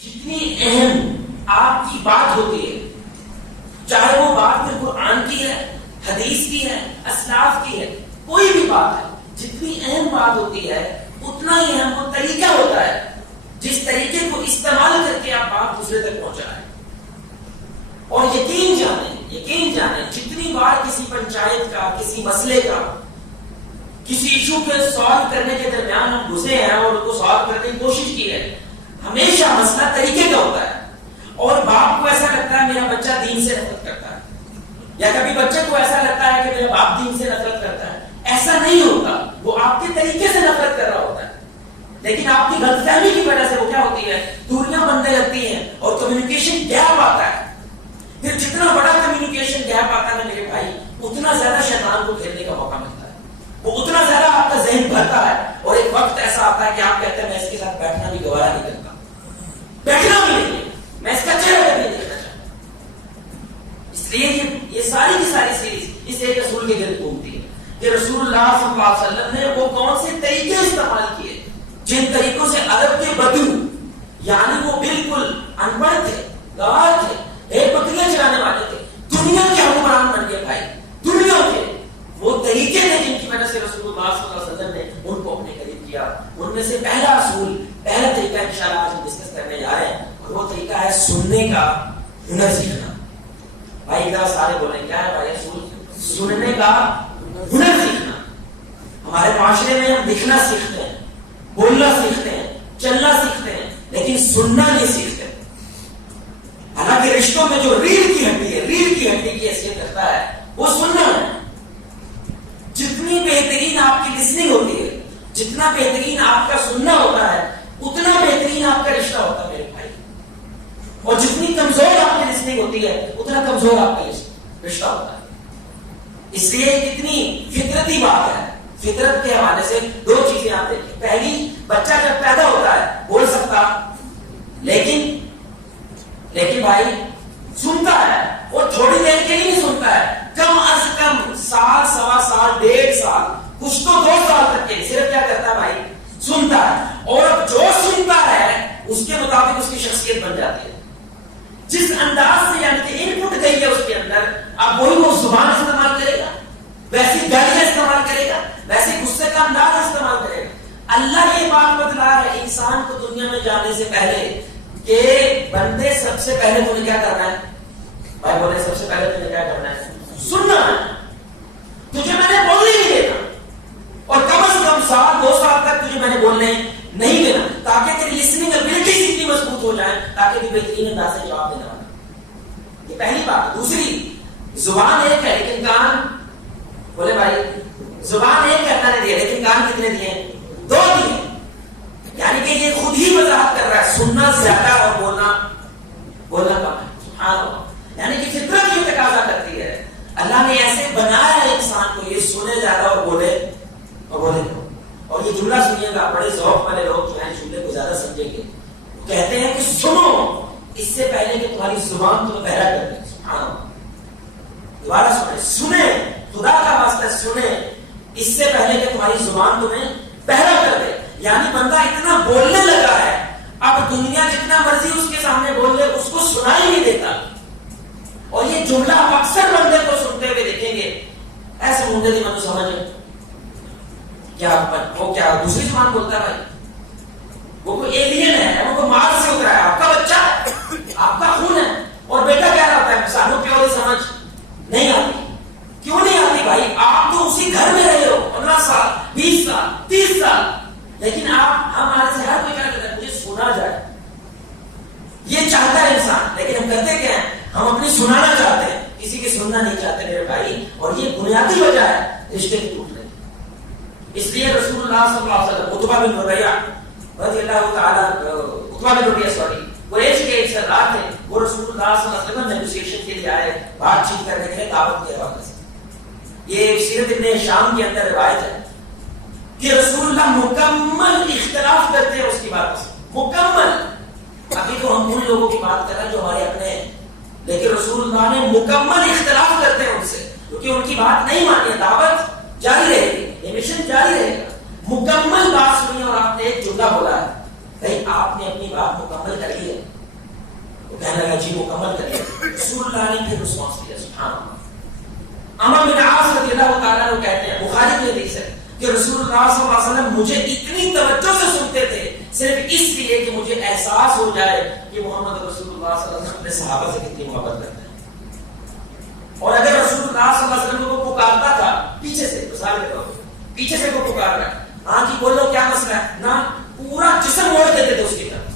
جتنی اہم آپ کی بات ہوتی ہے، چاہے وہ بات پھر قرآن کی ہے، حدیث کی ہے، اسلاف کی ہے، کوئی بھی بات ہے، جتنی اہم بات ہوتی ہے اتنا ہی اہم وہ طریقہ ہوتا ہے جس طریقے کو استعمال کر کے آپ بات دوسرے تک پہنچائیں۔ اور یقین جانیں جتنی بار کسی پنچایت کا، کسی مسئلے کا، کسی ایشو کو سالو کرنے کے درمیان ہم گھسے ہیں اور اس کو سالو کرنے کی کوشش کی ہے، ہمیشہ مسئلہ طریقے کا ہوتا ہے۔ اور باپ کو ایسا لگتا ہے میرا بچہ دین سے نفرت کرتا ہے، یا کبھی بچے کو ایسا لگتا ہے کہ میرا باپ دین سے نفرت کرتا ہے۔ ایسا نہیں ہوتا، وہ آپ کے طریقے سے نفرت کر رہا ہوتا ہے، لیکن آپ کی غلط فہمی کی وجہ سے وہ کیا ہوتی ہے، دوریاں بننے لگتی ہیں اور کمیونیکیشن گیپ آتا ہے۔ پھر جتنا بڑا کمیونیکیشن گیپ آتا ہے میرے بھائی، اتنا زیادہ شیطان کو کھیلنے کا موقع ملتا ہے، وہ اتنا زیادہ آپ کا ذہن بھرتا ہے، اور ایک وقت ایسا آتا ہے کہ آپ کہتے ہیں میں اس کے ساتھ بیٹھنا بھی گوارا نہیں کرتا، بیٹھنا بھی نہیں ہے، میں اس کا چہرہ بھی نہیں دیکھنا چاہتا۔ اس لیے یہ ساری کی ساری سیریز اس ایک رسول کے گرد گھومتی ہے کہ رسول اللہ صلی اللہ علیہ وسلم نے وہ کون سے طریقے استعمال کیے جن طریقوں سے عرب کے بدو، یعنی وہ بالکل ان پڑھ تھے، گوار تھے، ایک بکریاں چلانے والے تھے، دنیا کے حکمران بن گئے بھائی، دنیا کے وہ طریقے تھے جن کی وجہ سے رسول اللہ صلی اللہ علیہ وسلم نے ان کو اپنے قریب کیا۔ ان میں سے پہلا اصول، پہلا طریقہ انشاءاللہ آج ہم ڈسکس کرنے جا رہے ہیں، اور وہ طریقہ ہے سننے کا ہنر سیکھنا۔ بھائی ادھر سارے بولیں کیا ہے بھائی؟ اصول سننے کا ہنر سیکھنا۔ ہمارے معاشرے میں ہم دکھنا سیکھتے ہیں، بولنا سیکھتے ہیں، چلنا سیکھتے ہیں، لیکن سننا نہیں سیکھتے۔ حالانکہ رشتوں میں جو ریڑھ کی ہڈی ہے، ریڑھ کی ہڈی کی حیثیت رکھتا ہے وہ سننا ہے۔ جتنی بہترین آپ کی لسننگ ہوتی ہے، جتنا بہترین آپ کا سننا ہوتا ہے، اتنا بہترین آپ کا رشتہ ہوتا ہے میرے بھائی۔ اور جتنی کمزور آپ کی لسننگ ہوتی ہے اتنا کمزور آپ کا رشتہ ہوتا ہے۔ اس لیے کتنی فطرتی بات ہے۔ فطرت کے حوالے سے دو چیزیں آپ دیکھیں۔ پہلی، بچہ جب پیدا ہوتا ہے بول سکتا، لیکن بھائی سنتا ہے، وہ تھوڑی دیر کے لیے نہیں سنتا ہے، کم از کم سال، سوا سال، 1.5 سال، کچھ تو 2 سال تک کے صرف کیا کرتا ہے بھائی؟ سنتا ہے۔ اور اب جو سنتا ہے اس کے مطابق اس کی شخصیت بن جاتی ہے۔ جس انداز سے یعنی کہ ان پٹ گئی ہے اس کے اندر، اب وہی وہ زبان استعمال کرے گا، ویسی گالیاں استعمال کرے گا، ویسے غصے کا انداز استعمال کرے گا۔ اللہ یہ بات بتلا ہے انسان کو دنیا میں جانے سے پہلے کہ بندے سب سے پہلے تمہیں کیا کرنا ہے؟ بھائی بولے سب سے پہلے تمہیں کیا کرنا ہے؟ سننا ہے۔ تجھے میں نے بولنے نہیں دینا، اور کم از کم 2 سال تک تجھے میں نے بولنے نہیں دینا، تاکہ تیری لسننگ ابیلٹی اتنی مضبوط ہو جائے تاکہ تو بہترین انداز سے جواب دینا پڑے۔ یہ پہلی بات۔ دوسری، زبان ایک ہے لیکن کان، بولے بھائی زبان ایک ہے اللہ نے دیا، لیکن کان کتنے دیے؟ 2 دیے۔ یعنی کہ یہ خود ہی وضاحت کر رہا ہے سننا زیادہ اور بولنا کم ہے۔ سبحان اللہ۔ یعنی کہ فطرت یہ تقاضا کرتی ہے، اللہ نے ایسے بنایا ہے انسان کو یہ سنے زیادہ اور بولے کم۔ اور یہ جملہ سنیے گا، بڑے ذوق والے لوگ جو ہیں جملے کو زیادہ سمجھیں گے، وہ کہتے ہیں کہ سنو اس سے پہلے کہ تمہاری زبان تمہیں بہرا کر دے۔ سبحان اللہ۔ دوبارہ سنیں، خدا کا واسطہ سنیں اس سے پہلے کہ تمہاری زبان تمہیں بہرا کر دے۔ یعنی بندہ اتنا بولنے لگا ہے، اب دنیا جتنا مرضی اس کے سامنے بول لے اس کو سنائی نہیں دیتا۔ اور یہ جملہ آپ اکثر بندے کو سنتے ہوئے دیکھیں گے، ایسے مونگے تھی مجھے سمجھ کیا وہ کیا دوسری زبان بولتا ہے بھائی، وہ کوئی ایلین ہے، وہ کوئی مارس سے اترا ہے، آپ کا بچہ ہے، آپ کا خون ہے، اور بیٹا کہہ رہا ہے سانوں کی سمجھ نہیں آتی۔ کیوں نہیں آتی بھائی؟ آپ تو اسی گھر میں رہے ہو 15 سال، 20 سال، 30 سال، لیکن آپ ہمارے سے ہر کوئی کیا کہتا ہے مجھے سنا جائے، یہ چاہتا ہے انسان، لیکن ہم کرتے کیا ہیں؟ ہم اپنی سنانا چاہتے ہیں، کسی کی سننا نہیں چاہتے میرے بھائی، اور یہ بنیادی وجہ ہے رشتے کی ٹوٹنے۔ اس لیے رسول اللہ صلی اللہ علیہ وسلم عتبہ بن ربیعہ رضی اللہ تعالیٰ قریش کے ایک سردار تھے، وہ رسول اللہ صلی اللہ علیہ وسلم نیگوسیشن کے لیے آئے، بات چیت کرنے کے لیے دعوت کے حوالے سے۔ یہ سیرت ابن شام کے اندر روایت ہے کہ رسول اللہ مکمل اختلاف کرتے ہیں اس کی بات سے، مکمل۔ ابھی تو ہم ان لوگوں کی بات کر رہے ہیں جو ہمارے اپنے ہیں، لیکن رسول اللہ نے مکمل اختلاف کرتے ہیں ان سے، کیونکہ ان کی بات نہیں مانی ہے، دعوت جاری رہے گی، یہ مشن جاری رہے گا۔ مکمل بات سنی اور آپ نے ایک جملہ بولا ہے، بھائی آپ نے اپنی بات مکمل کر لی ہے، حج مکمل کر لیا. رسول اللہ نے پھر رسپانس دیا. سبحان اللہ. عمرو بن عاص رضی اللہ تعالیٰ عنہ کہتے ہیں, بخاری کی حدیث ہے, کہ رسول اللہ صلی اللہ علیہ وسلم مجھے اتنی توجہ سے سنتے تھے صرف اس لیے کہ مجھے احساس ہو جائے کہ محمد رسول اللہ صلی اللہ علیہ وسلم اپنے صحابہ سے کتنی محبت کرتے ہیں. اور اگر رسول اللہ صلی اللہ علیہ وسلم کو پکارتا تھا پیچھے سے, مثال کے طور پر پیچھے سے کو پکار رہا ہے, ہاں جی بولو کیا مسئلہ ہے نا, پورا جسم موڑ دیتے تھے اس کی طرف.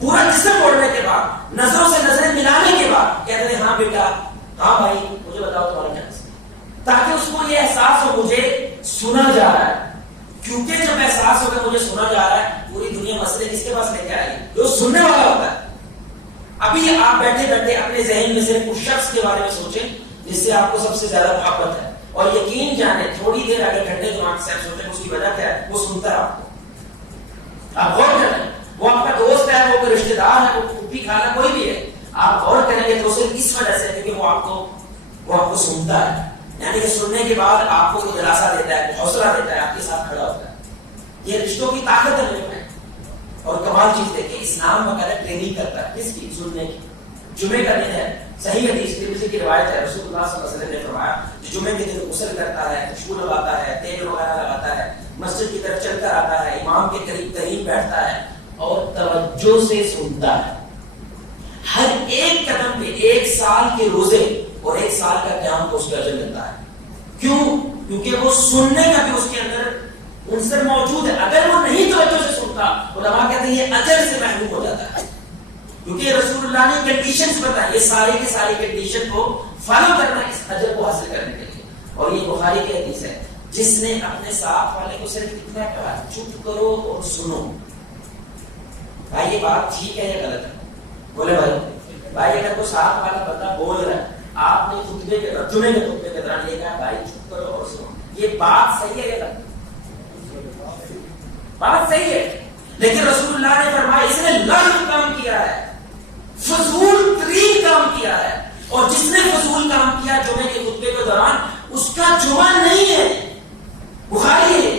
پورا جسم موڑنے کے بعد, نظروں سے نظریں ملانے کے بعد کہتے تھے ہاں بیٹا, ہاں بھائی مجھے بتاؤ تمہارا کیا مسئلہ, تاکہ اس کو یہ احساس ہو مجھے سنا جا رہا ہے. کیونکہ جب احساس ہو کہ مجھے سنا جا رہا ہے, پوری دنیا مسئلے کس کے پاس لے کے آئے گی, جو سننے والا ہوتا ہے. ابھی آپ بیٹھے بیٹھے اپنے ذہن میں صرف اس شخص کے بارے میں سوچیں جس سے آپ کو سب سے زیادہ محبت ہے, اور یقین جانیں تھوڑی دیر اگر ٹھنڈے دماغ سے آپ سوچیں اس کی وجہ کیا ہے, وہ سنتا ہے آپ کو. آپ غور کریں, وہ آپ کا دوست ہے, وہ کوئی رشتے دار ہے, وہ پھوپھی خالہ کوئی بھی ہے, آپ غور کریں گے تو صرف اس وجہ سے کیونکہ وہ آپ کو سنتا ہے. یعنی کہ سننے کے بعد آپ کو دلاسا دیتا ہے, حوصلہ دیتا ہے, آپ کے ساتھ کھڑا ہوتا ہے. یہ رشتوں کی طاقت ہے میرے. اور کمال چیز دیکھیں, اسلام وغیرہ ٹریننگ کرتا ہے کس کی, سننے کی. جمعے کا دن ہے, صحیح حدیث ترمذی کی روایت ہے, رسول اللہ صلی اللہ علیہ وسلم نے فرمایا جو جمعے کے دن غسل کرتا ہے, خوشبو لگاتا ہے, تیل وغیرہ لگاتا ہے, مسجد کی طرف چل کر آتا ہے, امام کے قریب قریب بیٹھتا ہے اور توجہ سے سنتا ہے. ہر ایک قدم پہ 1 سال کے روزے اور 1 سال کا قیام کو اس کا اجر ملتا ہے. کیوں؟ کیونکہ وہ سننے کا بھی اس کے اندر عنصر موجود ہے. اگر وہ نہیں توجہ سے سنتا, علماء کہتے ہیں یہ اجر سے محروم ہو جاتا ہے. کیونکہ رسول اللہ نے کنڈیشنز بتائیں, یہ ساری کی ساری کنڈیشن کو فالو کرنا اس اجر کو حاصل کرنے کے لیے. اور یہ بخاری کی حدیث ہے, جس نے اپنے ساتھ والے کو صرف اتنا کہا چپ کرو اور سنو. بھائی یہ بات ٹھیک ہے یا غلط ہے؟ بولے بھائی اگر کوئی ساتھ والا بندہ بول رہا ہے, آپ نے خطبے کے دوران, جمعے کے خطبے کے دوران یہ کہا بھائی چپ کرو اور سنو, یہ بات صحیح ہے یا غلط؟ بات صحیح ہے, لیکن رسول اللہ نے فرمایا اس نے لغو کام کیا ہے, فضول ترین کام کیا ہے. اور جس نے فضول کام کیا جمعے کے خطبے کے دوران, اس کا جمعہ نہیں ہے. بخاری ہے,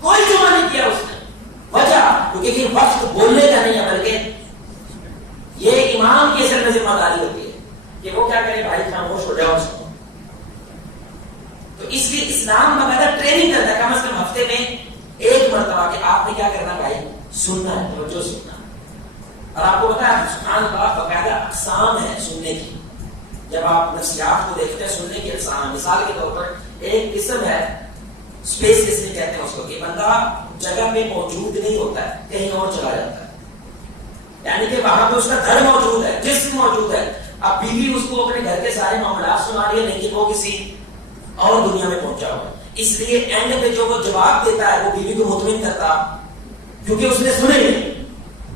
کوئی جمعہ نہیں کیا اس نے. وجہ کیونکہ یہ وقت بولنے کا نہیں ہے, بلکہ یہ امام کی سر میں ذمہ داری ہوتی ہے کہ وہ کیا کرے, بھائی خاموش ہو جاؤ. تو اس لیے اسلام باقاعدہ ٹریننگ کرتا ہے, کم از کم ہفتے میں 1 مرتبہ کہ آپ نے کیا کرنا بھائی, سننا ہے, توجہ سننا. اور آپ کو پتا ہے سبحان اللہ باقاعدہ اقسام ہے سننے کی. جب آپ نفسیات کو دیکھتے ہیں سننے کی اقسام, مثال کے طور پر ایک قسم ہے اسپیس لسننگ کہتے ہیں اس کو, کہ بندہ جگہ پہ موجود نہیں ہوتا ہے, کہیں اور چلا جاتا ہے. یعنی کہ وہاں پہ اس کا گھر موجود ہے, جسم موجود ہے, اب بیوی اس کو اپنے گھر کے سارے معاملات سنا رہی ہے, لیکن وہ کسی اور دنیا میں پہنچا ہوا ہے. اس لیے اینڈ پہ جو وہ جواب دیتا ہے وہ بیوی کو مطمئن کرتا, کیونکہ اس نے سنے نہیں.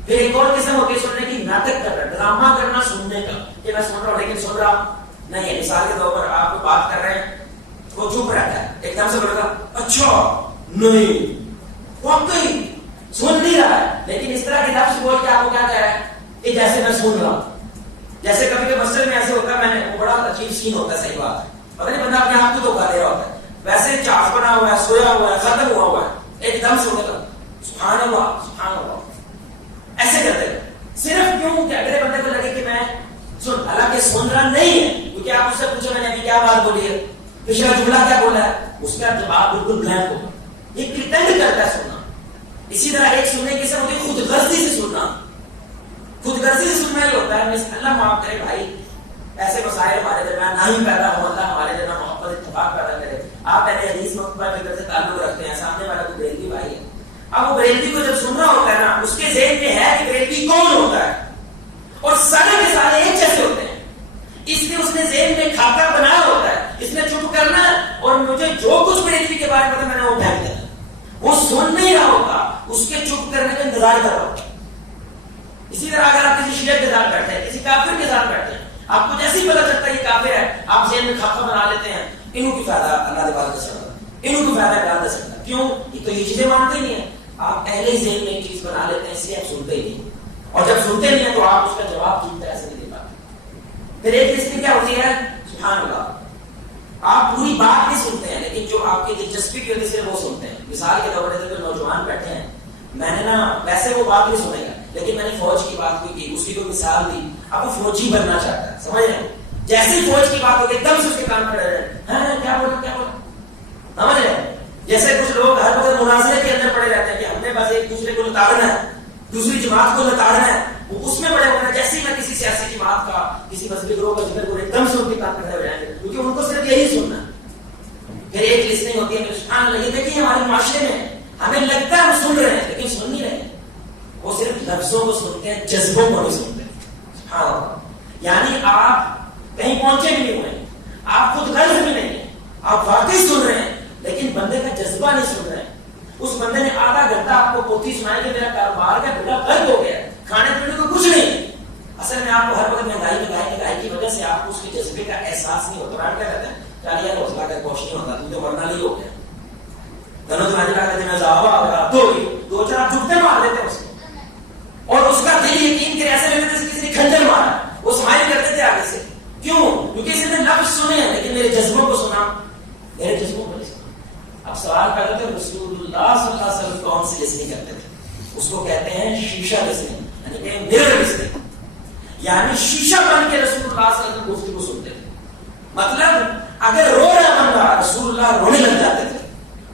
پھر ایک اور قسم ہوتی ہے سننے کی, ناٹک کرنا, ڈرامہ کرنا سننے کا, کہ میں سن رہا ہوں لیکن سن رہا نہیں ہے. مثال کے طور پر آپ کو بات کر رہے ہیں, وہ چپ رہتا ہے, ایک دم سے بولے گا اچھا نہیں, واقعی سن نہیں رہا ہے, لیکن اس طرح کے لفظ بول کے آپ کو کیا کہہ رہا ہے کہ جیسے میں سن رہا ہوں. جیسے کبھی کبھی مسجد میں ایسے ہوتا ہے, میں نے وہ بڑا عجیب سین ہوتا ہے, صحیح بات ہے, پتہ نہیں بندہ اپنے آپ کو دھوکا دے رہا ہوتا ہے, ویسے چارج بنا ہوا ہے, سویا ہوا ہے, ختم ہوا ہوا ہے, ایک دم سے ہونے کا سبحان اللہ سبحان اللہ ایسے کرتے ہیں. صرف کیوں کہ اگلے بندے کو لگے کہ میں سن, حالانکہ سن رہا نہیں ہے. کیونکہ آپ اس سے پوچھو میں نے ابھی کیا بات بولی ہے, پچھلا جملہ کیا بولا ہے, اس کا جواب بالکل بلینک ہوگا. یہ پریٹینڈ کرتا ہے سننا. اسی طرح ایک سننے کی سب ہوتی ہے خود غرضی سے سننا. خود غرضی سے سننا یہ ہوتا ہے اللہ معاف کرے بھائی, ایسے مسائل ہمارے درمیان نہ ہی پیدا ہو, اللہ ہمارے درمیان محبت اتفاق پیدا کرے. آپ پہلے حدیث مکتوبہ فکر سے تعلق رکھتے ہیں, سامنے والا کوئی بریلوی بھائی ہے, اب وہ بریلوی کو جب سن رہا ہوتا ہے نا, اس کے ذہن میں ہے کہ بریلوی کون ہوتا ہے, اور سارے کے سارے ایک جیسے ہوتے ہیں. اس لیے اس نے ذہن میں کھاتا بنایا ہوتا ہے, اس نے چپ کرنا ہے, اور مجھے جو کچھ بریلوی کے بارے میں پتا میں نے وہ پھینک دینا. وہ سن نہیں رہا ہوتا, اس کے چپ کرنے کا انتظار کر رہا ہوتا. اسی طرح اگر آپ کسی شیعہ کے ساتھ بیٹھے ہیں, کسی کافر کے ساتھ بیٹھے ہیں, آپ کو جیسے ہی پتا چلتا ہے یہ کافر ہے, آپ ذہن میں کھاتا بنا لیتے ہیں, انہوں کی فائدہ اللہ کے پاس دے سکتا, انہوں کی فائدہ اللہ دے سکتا. کیوں؟ یہ تو یہ چیزیں مانتے ہی نہیں ہیں. آپ پہلے ذہن میں ایک چیز بنا لیتے ہیں, اس لیے آپ سنتے ہی نہیں, اور جب سنتے نہیں ہیں تو آپ اس کا جواب ٹھیک طرح سے نہیں دے پاتے. پھر ایک قسم کیا ہوتی ہے, سبحان اللہ, آپ پوری بات نہیں سنتے ہیں, لیکن جو آپ کی دلچسپی کی وجہ سے وہ سنتے ہیں. مثال کے طور پر جو نوجوان بیٹھے ہیں, میں نے نا ویسے وہ بات نہیں سنے گا, لیکن میں نے فوج کی بات کی, اس کی کوئی مثال دی, اب وہ فوجی بننا چاہتا ہے, سمجھ رہے ہیں؟ جیسے ہی فوج کی بات ہوگی ایک دم سے اس کے کان کھڑے رہے, ہاں کیا بولا کیا بولا, سمجھ رہے ہیں؟ جیسے کچھ لوگ ہر وقت مناظرے کے اندر پڑے رہتے ہیں کہ ہم نے بس ایک دوسرے کو لتاڑنا ہے, دوسری جماعت کو لتاڑنا ہے, وہ اس میں بڑے ہونا ہے. جیسے ہی میں کسی سیاسی جماعت کا, کسی مذہبی گروہ کا ذکر کروں, ایک دم سے ان کے کان کھڑے ہو جائیں گے, کیونکہ ان کو صرف یہی سننا ہے. پھر ایک لسننگ ہوتی ہے, پھر سبحان اللہ. یہ دیکھیے ہمارے معاشرے میں ہمیں لگتا ہے ہم سن رہے ہیں لیکن سن نہیں رہے ہیں. وہ صرف لفظوں کو سنتے ہیں, جذبوں کو نہیں سنتے. ہاں, یعنی آپ کہیں پہنچے بھی نہیں ہوئے, آپ خود غرض بھی نہیں ہیں, آپ واقعی سن رہے ہیں لیکن بندے کا جذبہ نہیں سن رہے ہیں. اس بندے نے آدھا گھنٹہ آپ کو پوتھی سنائی کہ میرا کاروبار کا بیڑا غرق ہو گیا, کھانے پینے کو کچھ نہیں. اصل میں آپ کو ہر وقت مہنگائی کی وجہ سے آپ کو اس کے جذبے کا احساس نہیں ہوتا. قرآن کیا کہتے ہیں, چالیہ کا حوصلہ کا کوشش نہیں ہوتا, تم تو مرنا نہیں ہو گیا. دنوں تمہاری کا کہتے ہیں زاوا دو چار آپ جھکتے مار دیتے اس کو, اور اس کا دل یقین کہ ایسے لگتے تھے کسی نے کھنجر مارا, وہ اسمائل کرتے تھے آگے سے. کیوں؟ کیونکہ اس نے لفظ سنے ہیں لیکن میرے جذبوں کو سنا, میرے جذبوں کو نہیں سنا. اب سوال پیدا تھا رسول اللہ صلی اللہ علیہ وسلم کون سی لسننگ کرتے تھے؟ اس کو کہتے ہیں شیشہ لسننگ, یعنی کہ مرر لسننگ. یعنی شیشہ بن کے رسول اللہ صلی اللہ علیہ وسلم گفتگو سنتے تھے. مطلب اگر رو رہا بندہ رسول اللہ رونے لگ جاتے تھے,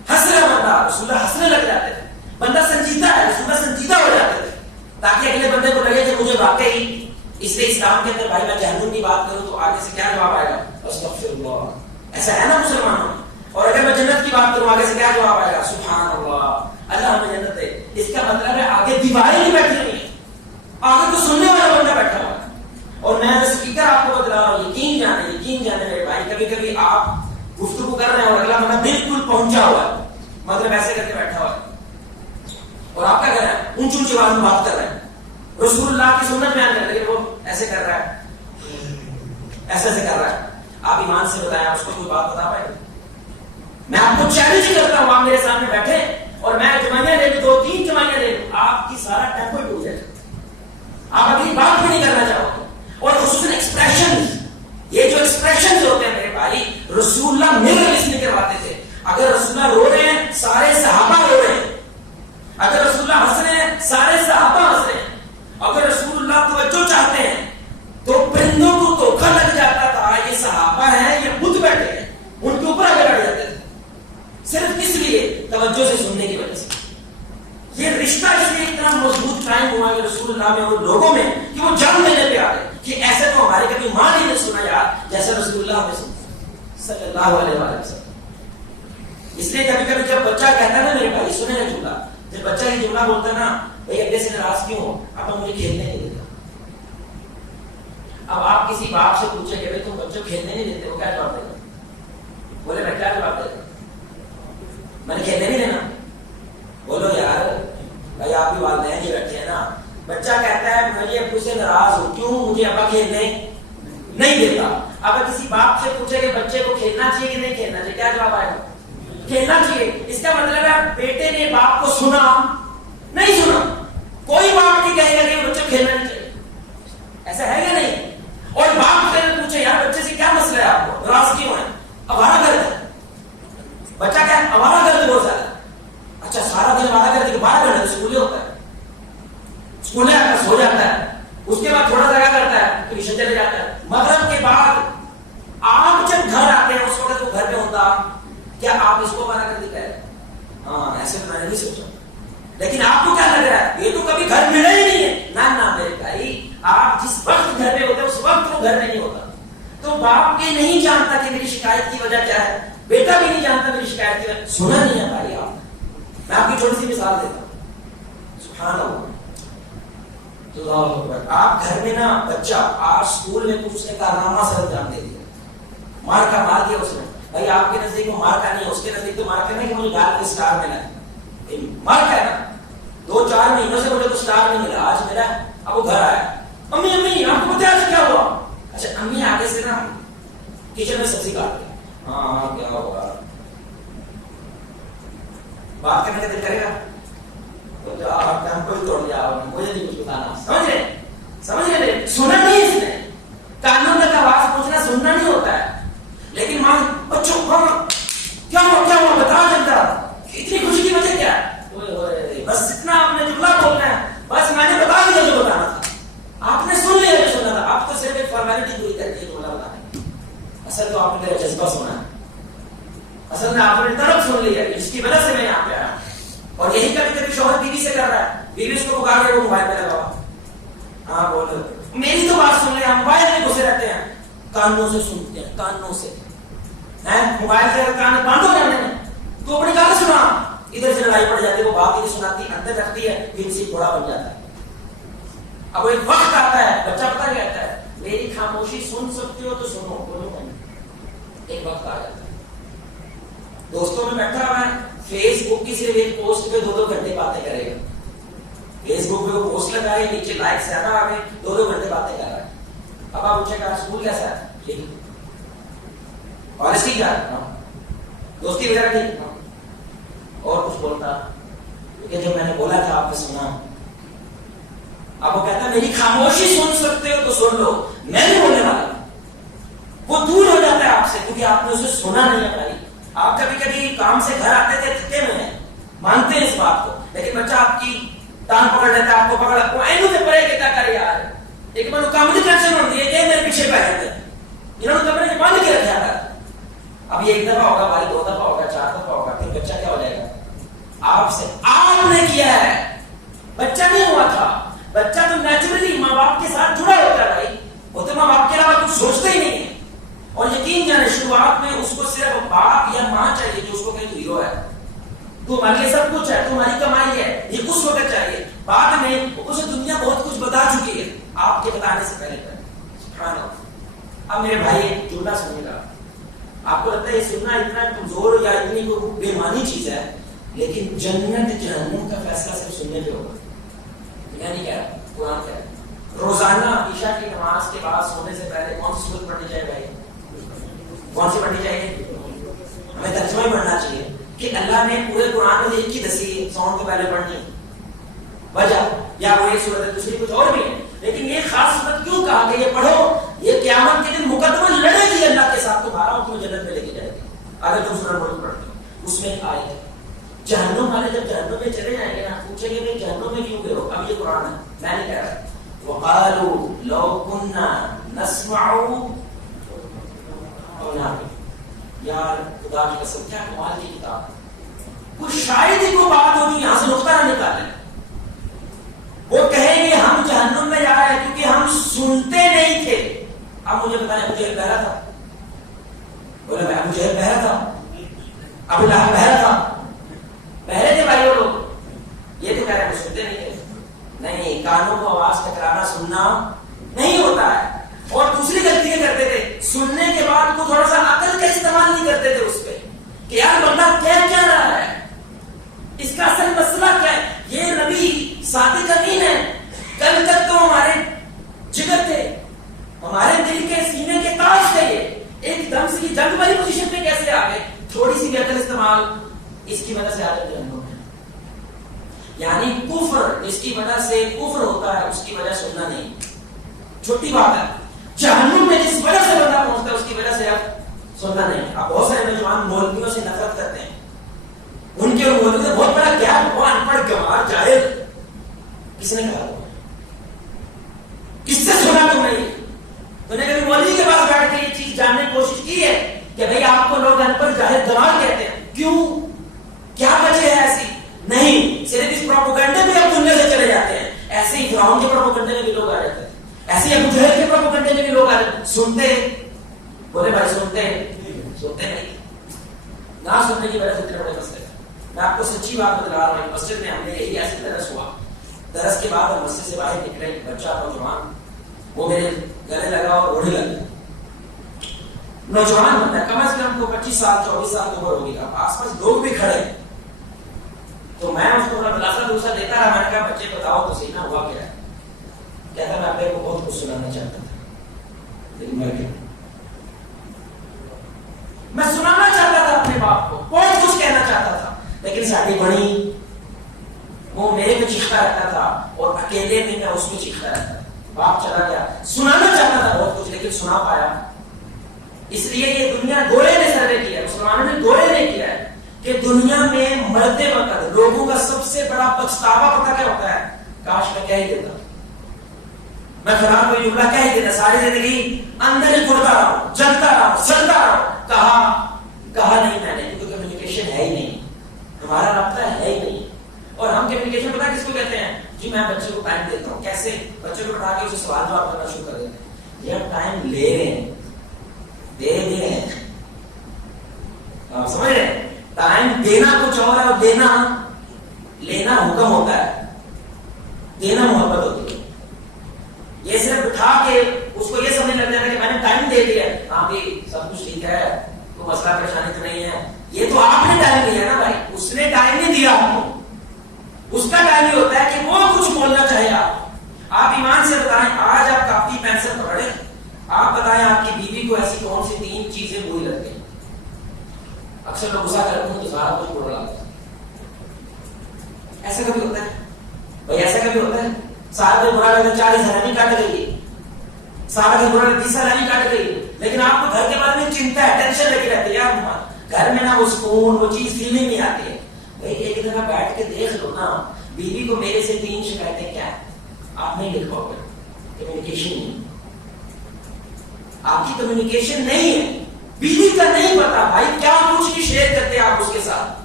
ہنس رہا بندہ رسول اللہ ہنسنے لگ جاتے تھے, بندہ سنجیدہ ہے رسول اللہ سنجیدہ ہو جاتے تھے, تاکہ اگلے بندے کو لگے کہ مجھے واقعی اس لیے اسلام کے اندر بھائی میں جہنم کی بات کروں تو آگے سے کیا جواب آئے گا, استغفر اللہ. ایسا ہے نا مسلمانوں میں. اور اگر میں جنت کی بات کروں آگے سے کیا جواب آئے گا, سبحان اللہ, اللہ ہمیں جنت دے. اس کا مطلب ہے آگے دیواریں نہیں بیٹھی ہوئی ہیں, آگے تو سننے والا بندہ بیٹھا ہوا ہے. اور میں اسپیکر آپ کو بتا رہا ہوں, یقین جانے میرے بھائی, کبھی کبھی آپ گفتگو کر رہے ہیں اور اگلا بندہ بالکل پہنچا ہوا ہے, مطلب ایسے کر کے بیٹھا ہوا ہے, اور آپ کیا کر رہے ہیں, اونچی اونچی آواز میں بات کر رہے ہیں, رسول اللہ کی سنت بیان کر رہے ہیں, لیکن وہ ایسے کر رہا ہے, ایسے کر رہا ہے. آپ ایمان سے بتائیں آپ اس کو کوئی بات بتا پائے؟ میں آپ کو چیلنج کرتا ہوں, آپ میرے سامنے بیٹھے اور میں جمائیاں لے لوں, 2-3 جمائیاں لے لوں, آپ کی سارا ٹیمپر ٹوٹ جائے, آپ اپنی بات بھی نہیں کرنا چاہو گے. اور خصوصاً ایکسپریشن, یہ جو ایکسپریشن ہوتے ہیں میرے بھائی, رسول اللہ میرے لسننگ کرواتے تھے. اگر رسول اللہ رو رہے ہیں سارے صحابہ رو رہے ہیں, اگر رسول اللہ ہنس رہے ہیں سارے صحابہ ہنس رہے ہیں, اگر رسول اللہ توجہ چاہتے ہیں تو پرندوں کو دھوکہ لگ جاتا تھا, یہ صحابہ ہیں یہ بت بیٹھے ہیں, ان کے اوپر آگے بڑھ جاتے تھے, صرف کس لیے, توجہ سے سننے کی وجہ سے. یہ رشتہ اس لیے اتنا مضبوط قائم ہوا ہے رسول اللہ میں اور لوگوں میں کہ وہ جان دینے پہ آ گئے کہ ایسے تو ہمارے کبھی ماں نہیں سنا یار جیسے رسول اللہ نے سنا صلی اللہ علیہ وسلم. اس لیے کبھی کبھی جب بچہ کہتا ہے نا میرے بھائی سنے نا جملہ, جب بچہ یہ جملہ بولتا ہے نا, بھائی ابے سے ناراض کیوں ہو, اب مجھے کھیلنے نہیں دیتا. اب آپ کسی باپ سے پوچھیں کہ بھائی تم بچوں کھیلنے نہیں دیتے, وہ کیا جواب دے گا, بولے میں کیا جواب دے گا, میں نے کھیلنے نہیں دینا. بولو یار بھائی آپ بھی والدین ہی بیٹھے ہیں نا, بچہ کہتا ہے مجھے ابو سے ناراض ہوں, کیوں, مجھے ابا کھیلنے نہیں دیتا. اگر کسی باپ سے پوچھے کہ بچے کو کھیلنا چاہیے کہ نہیں کھیلنا چاہیے, کیا جواب آئے گا, کھیلنا چاہیے. اس کا مطلب ہے بیٹے نے باپ کو سنا نہیں سنا. کوئی باپ نہیں کہے گا کہ بچے کھیلنا نہیں چاہیے, ایسا ہے یا نہیں. اور باپ سے پوچھے یار بچے سے کیا مسئلہ ہے, آپ کو ناراض کیوں ہے, آوارہ گرد ہے بچہ, کیا آوارہ گرد بہت زیادہ. اچھا سارا دن آوارہ گرد کے 12 گھنٹے اسکول ہوتا ہے, اسکول آتا ہے سو جاتا ہے, اس کے بعد تھوڑا سا کیا کرتا ہے, ٹیوشن چلے جاتا ہے. مغرب کے بعد آپ جب گھر آتے ہیں اس وقت وہ گھر پہ ہوتا, کیا آپ اس کو آوارہ گردی کہہ رہے ہیں؟ ہاں ایسے تو میں نے نہیں سوچا, لیکن آپ کو کیا لگ رہا ہے, یہ تو کبھی گھر ملا ہی نہیں ہے. نہ میرے بھائی, آپ جس وقت گھر پہ ہوتے ہیں اس وقت وہ گھر میں نہیں ہوتا. تو باپ یہ نہیں جانتا کہ میری شکایت کی وجہ کیا ہے, بیٹا بھی نہیں جانتا میری شکایت کی وجہ, سنا نہیں ہے بھائی آپ. میں آپ کی چھوٹی سی مثال دیتا ہوں, سبحان اللہ. آپ گھر میں نا بچہ آج اسکول میں کچھ نے کارنامہ سے انجام دے دیا, مار دیا اس نے, بھائی آپ کے نزدیک وہ مار کا نہیں ہے, اس کے نزدیک تو مار کا نہیں کہ مجھے گال کے اسٹار ملا ہے, مار کا ہے نا. 2-4 مہینوں سے مجھے تو اسٹار نہیں ملا, آج ملا. اب وہ گھر آیا, امی آپ کو پتا ہے کیا ہوا. اچھا امی آگے سے نا کچن میں سبزی کاٹ دی, ہاں کیا ہوگا, بات کرنے کا دل کرے گا, توڑ دیا مجھے نہیں کچھ بتانا. سمجھ رہے سنا نہیں اس نے, قانون تک آواز پوچھنا سننا نہیں ہوتا ہے. لیکن ماں بچوں کیا ہوا بتا جلتا, اتنی خوشی کی وجہ کیا ہے, بس اتنا آپ نے جملہ بولنا ہے, بس میں نے بتا دیا جو بتانا تھا, آپ نے سن لیا جو سننا تھا. اصل تو آپ نے میرا جذبہ سنا ہے, اصل میں آپ نے طرف سن لی ہے جس کی وجہ سے میں یہاں پہ آیا. اور یہی کبھی کبھی شوہر بیوی سے کر رہا ہے, بیوی اس کو پکار کے وہ موبائل پہ لگا, ہاں بولو میری تو بات سن لے, ہم موبائل میں گھسے رہتے ہیں, کانوں سے سنتے ہیں, کانوں سے موبائل سے کان بند ہو جانے میں تو اپنی گال سنا, ادھر سے لڑائی پڑ جاتی ہے, وہ بات ادھر سناتی اندر رکھتی ہے, پھر سے گھوڑا بن جاتا ہے. اب ایک وقت آتا ہے, بچہ پتا کہتا ہے میری خاموشی سن سکتے ہو تو سنو, بولو نہیں. ایک وقت آ جاتا ہے, دوستوں میں بیٹھا ہوا ہے, فیس بک کی صرف ایک پوسٹ پہ 2-2 گھنٹے باتیں کرے گا. فیس بک پہ وہ پوسٹ لگائے, نیچے لائک زیادہ آ گئے, 2-2 گھنٹے باتیں کر رہا ہے. اب آپ پوچھے گا اسکول کیسا ہے, ٹھیک ہے, پالیسی کیا ہے, دوستی وغیرہ ٹھیک, اور کچھ بولتا کہ جب میں نے بولا تھا آپ نے سنا. اب وہ کہتا ہے میری خاموشی سن سکتے ہو تو سن لو, میں نہیں بولنے والا. وہ دور ہو جاتا ہے آپ سے کیونکہ آپ نے اسے سنا نہیں ہے. بھائی آپ کبھی کبھی کام سے گھر آتے تھے تھکے ہوئے ہیں, مانتے ہیں اس بات کو, لیکن بچہ آپ کی ٹانگ پکڑ لیتا ہے, آپ کو پکڑ کو اینو سے پڑے کہ کیا کرے یار, ایک بار کام کی ٹینشن ہوتی ہے کہ میرے پیچھے پہ رہتے ہیں, انہوں نے کمرے میں باندھ کے رکھا تھا. اب یہ 1 دفعہ ہوگا بھائی, 2 دفعہ ہوگا, 4 دفعہ ہوگا, پھر بچہ کیا ہو جائے گا, آپ سے آپ نے کیا ہے, بچہ نہیں ہوا تھا. بچہ تو نیچرلی ماں باپ کے ساتھ جڑا ہوتا ہے بھائی, وہ تو ماں باپ کے علاوہ کچھ سوچتے ہی نہیں ہے. اور یقین جانے شروعات میں اس کو صرف باپ یا ماں چاہیے جو اس کو کہیں تو ہیرو ہے, تو ہمارے لیے سب کچھ ہے, تمہاری کمائی ہے, یہ کچھ وقت چاہیے. بعد میں اسے دنیا بہت کچھ بتا چکی ہے آپ کے بتانے سے پہلے. سبحان اللہ. اب میرے بھائی جملہ سنیے گا, آپ کو لگتا ہے یہ سننا اتنا کمزور یا اتنی بے معنی چیز ہے, لیکن جنت جہنم کا فیصلہ صرف سننے پہ ہوگا. یعنی کیا قرآن کیا ہے, روزانہ عشاء کی نماز کے بعد سونے سے پہلے کون سی سورت پڑھنی چاہیے بھائی, کون سی پڑھنی چاہیے, ہمیں ترجمہ ہی پڑھنا چاہیے کہ اللہ نے پورے قرآن میں ایک ہی دسی سون کے پہلے پڑھنی وجہ, یا وہ ایک سورت ہے دوسری کچھ اور بھی ہے, لیکن یہ خاص سورت کیوں کہا کہ یہ پڑھو, یہ قیامت کے دن مقدمہ لڑے گی اللہ کے ساتھ تمہارا, اور تمہیں جنت میں لے کے جائے گی اگر تم سورت پڑھتے ہو. اس میں ایک آیت ہے, جہنم والے جب جہنم میں چلے جائیں گے نا, پوچھیں گے کہ جہنم میں کیوں گئے ہو. اب یہ قرآن ہے, میں نہیں کہہ رہا. وقالوا لو كنا نسمع او نعقل, یار خدا کی قسم کیا کمال کی کتاب, کچھ شاید ہی کوئی بات ہوگی یہاں سے نقطہ نہ نکالیں. وہ کہیں گے ہم جہنم میں جا رہے ہیں کیونکہ ہم سنتے نہیں تھے. اب مجھے بتائیں, مجھے بہرا تھا, بولے میں مجھے بہرا تھا, ابو لہب بہرا تھا, پہلے تھے بھائی وہ لوگ, یہ تو کہہ رہے ہیں سنتے نہیں تھے. نہیں, کانوں کو آواز ٹکرانا سننا نہیں ہوتا ہے. اور دوسری غلطیاں کرتے تھے, سننے کے بعد وہ تھوڑا سا عقل کا استعمال نہیں کرتے تھے اس پہ کہ یار بندہ کہہ کیا رہا ہے, اس کا اصل مسئلہ کیا ہے. یہ نبی صادق امین ہے, کل تک تو ہمارے جگر تھے, ہمارے دل کے سینے کے تاج تھے, یہ ایک دم سے جنگ والی پوزیشن پہ کیسے آ گئے. تھوڑی سی بھی عقل استعمال اس کی وجہ سے آ جاتے ہیں. یعنی کفر اس کی وجہ سے کفر ہوتا ہے, اس کی وجہ سننا نہیں. چھوٹی بات ہے, جہنم میں جس وجہ سے بندہ پہنچتا ہے اس کی وجہ سے آپ سننا نہیں. اب بہت سارے نوجوان مولویوں سے نفرت کرتے ہیں, ان کے مولوی سے بہت بڑا گیپ, وہ ان پڑھ گنوار جاہل. کس نے کہا, کس سے سنا تم نے, تو نے کبھی مولوی کے پاس بیٹھ کے یہ چیز جاننے کی کوشش کی ہے کہ بھئی آپ کو لوگ ان پڑھ جاہل گنوار کہتے ہیں, کیوں, کیا وجہ ہے ایسی؟ نہیں, صرف اس پروپیگنڈے میں اب دنیا سے چلے جاتے ہیں. ایسے ہی فرعون کے پروپیگنڈے میں بھی لوگ آ جاتے ہیں, ایسے ہی ابو جہل کے پروپیگنڈے میں بھی لوگ آ جاتے ہیں. سنتے, بولے بھائی سنتے نہیں, نہ سننے کی وجہ سے اتنے بڑے مسئلے. میں آپ کو سچی بات بتلا رہا ہوں, مسجد میں ہم نے یہی ایسے درس ہوا, درس کے بعد ہم مسجد سے باہر نکلے, بچہ نوجوان وہ میرے گلے لگا اور رونے لگا. نوجوان بندہ, کم از کم کو 25 سال 24 سال کی عمر ہوگی, آس پاس لوگ بھی کھڑے, تو میں اس کو ملاسہ دوسرا دیتا رہا. میں نے کہا بچے بتاؤ تو صحیح نہ ہوا کیا ہے. کہتا میں اپنے کو بہت کچھ سنانا چاہتا تھا, لیکن میں سنانا چاہتا تھا اپنے باپ کو, بہت کچھ کہنا چاہتا تھا, لیکن ساڑھی بڑی وہ میرے پہ چیختا رہتا تھا اور اکیلے میں میں اس میں چیختا رہتا تھا. باپ چلا گیا, سنانا چاہتا تھا بہت کچھ لیکن سنا پایا. اس لیے یہ دنیا گورے نے سروے کیا ہے, مسلمانوں نے گورے نے کیا ہے کہ دنیا میں مرتے وقت لوگوں کا سب سے بڑا پچھتاوا پتہ کیا ہوتا ہے, کاش میں کہہ ہی دیتا, میں خراب کوئی جملہ کہہ ہی دیتا, ساری زندگی اندر ہی گڑتا رہا, جلتا رہا, کہا نہیں میں نے, کیونکہ کمیونیکیشن ہے ہی نہیں, ہمارا رابطہ ہے ہی نہیں. اور ہم کمیونیکیشن پتا کس کو کہتے ہیں؟ جی میں بچے کو ٹائم دیتا ہوں. کیسے؟ بچے کو بٹھا کے اسے سوال جواب کرنا شروع کر دیتے ہیں. یہ ٹائم لے رہے ہیں, دے رہے ہیں, آپ سمجھ رہے ہیں؟ ٹائم دینا کچھ اور ہے اور دینا لینا حکم ہوتا ہے, دینا محبت ہوتی ہے. یہ صرف بٹھا کے اس کو یہ سمجھ لگ جاتا ہے کہ میں نے ٹائم دے دیا, ہاں بھی سب کچھ ٹھیک ہے, کوئی مسئلہ پریشانی تو نہیں ہے. یہ تو آپ نے ٹائم دیا نا بھائی, اس نے ٹائم نہیں دیا آپ کو. اس کا ٹائم یہ ہوتا ہے کہ وہ کچھ بولنا چاہے. آپ ایمان سے بتائیں, آج آپ کاپی پینسل پکڑیں, آپ بتائیں آپ کی بیوی کو ایسی کون سی 3 چیزیں بری لگتی ہیں؟ اکثر لوگ غصہ کرتے ہیں تو سارا کچھ برا لگتا ہے. ایسا کبھی ہوتا ہے بھائی؟ ایسا کبھی ہوتا ہے؟ سارا دن برا لگتا ہے, 40 ہرانی کاٹ گئی, سارا دن برا لگتا 30 ہرانی کاٹ گئی, لیکن آپ کو گھر کے بارے میں چنتا ہے, ٹینشن لگی رہتی ہے. گھر میں نہ وہ سکون, وہ چیز فیلنگ نہیں آتی ہے. بھائی ایک دفعہ بیٹھ کے دیکھ لو نا, بیوی کو میرے سے 3 شکایتیں کیا ہے, آپ نہیں لکھ پاؤ گے. کمیونیکیشن نہیں, آپ کی کمیونیکیشن نہیں ہے. بیوی کا نہیں پتا بھائی کیا کچھ بھی شیئر کرتے آپ اس کے ساتھ,